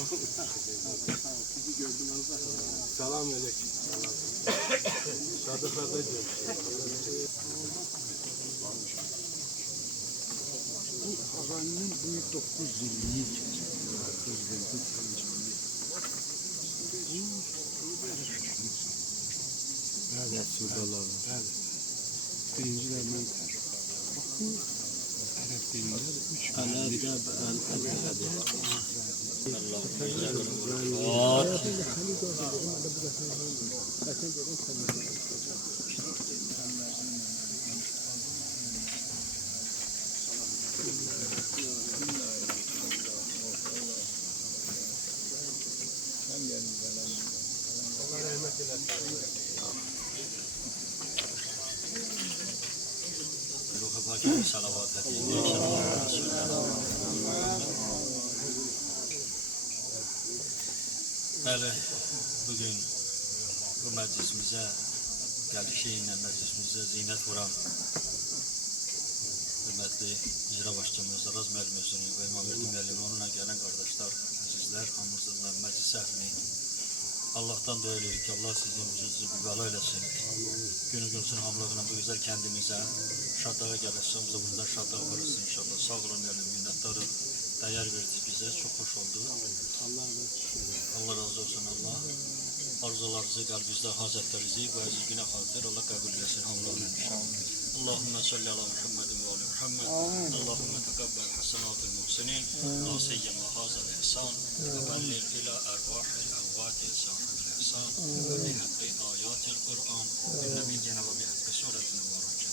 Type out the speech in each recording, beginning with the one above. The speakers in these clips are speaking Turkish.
Sizi gördüm Allah. Salam aleyküm. Sadık adacığım. Bu havanın 1920'yi Evet, Sudalar. Evet. Birincilerden bakın. Arap dilinde de 3 salavat inşallah. Bəli, bugün bu məclisimizə gəlişi ilə məclisimizə zinət vuran hörmətli icra başçımız Araz müəllimimizin və İmamverdi müəllimi onunla gələn qardaşlar, əzizlər, hamımızın məclis əhlini Allah'tan dua edirik ki Allah sizin yüzünüzü mübala eylesin. Günü günsün hamlığına bu güzel kendimize şadlığa gelirsin. Biz de burada şadlığa varırız inşallah. Sağ olun yani minnettarı değer verdi bize. Çok hoş oldu. Allah razı olsun Allah. Arzularınızı, kalbinizde hazetlerinizi bu aziz güne hatır Allah kabul etsin hamlığına inşallah. Allahümme salli ala Muhammedin ve ala Muhammed. Allahümme tekabbel hasenatul muhsinin. Nasiyyema hazal ihsan. Tebellil ila ervahil evvatil sahib ihsan. Ve bihakkı ayatil Kur'an. Nebiyyena ve bihakkı suretin mübareket.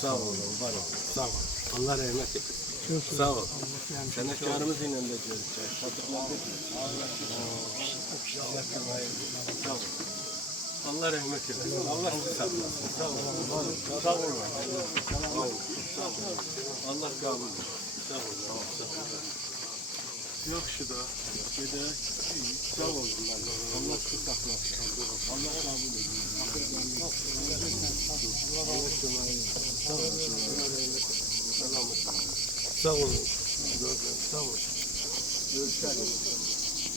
Sağ olun. Sağ olun. Allah rahmet eylesin. Sağ ol. Senetkarımız ile de diyoruz. Allah rahmet eylesin. Allah sizi saklasın. Sağ olun. Sağ olun. Allah kabul etsin. Sağ olun. Yok şu da. Sağ olun. Allah sizi saklasın. Allah kabul etsin. Sağ olun. Sağ olun. Görüşelim.